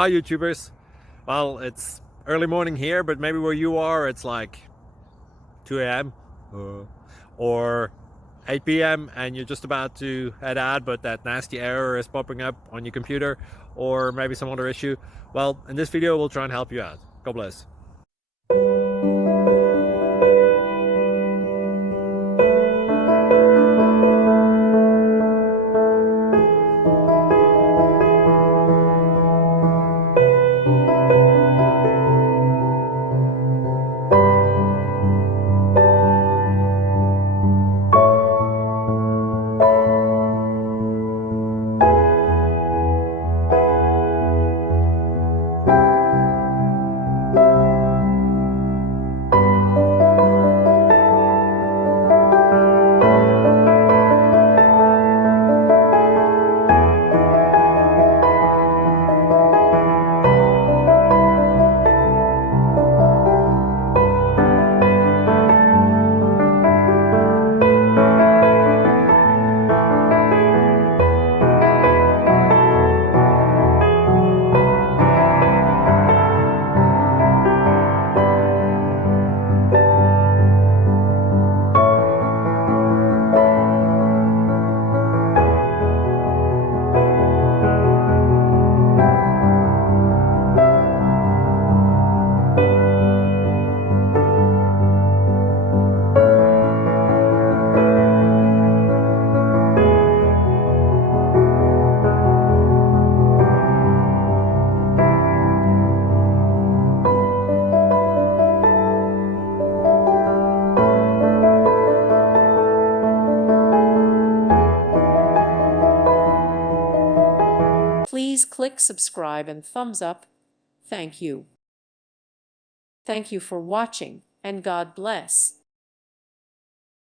Hi YouTubers. Well, it's early morning here, but maybe where you are it's like 2 a.m. or 8 p.m. and you're just about to head out, but that nasty error is popping up on your computer, or maybe some other issue. Well, in this video we'll try and help you out. God bless. Please click subscribe and thumbs up. Thank you. Thank you for watching, and God bless.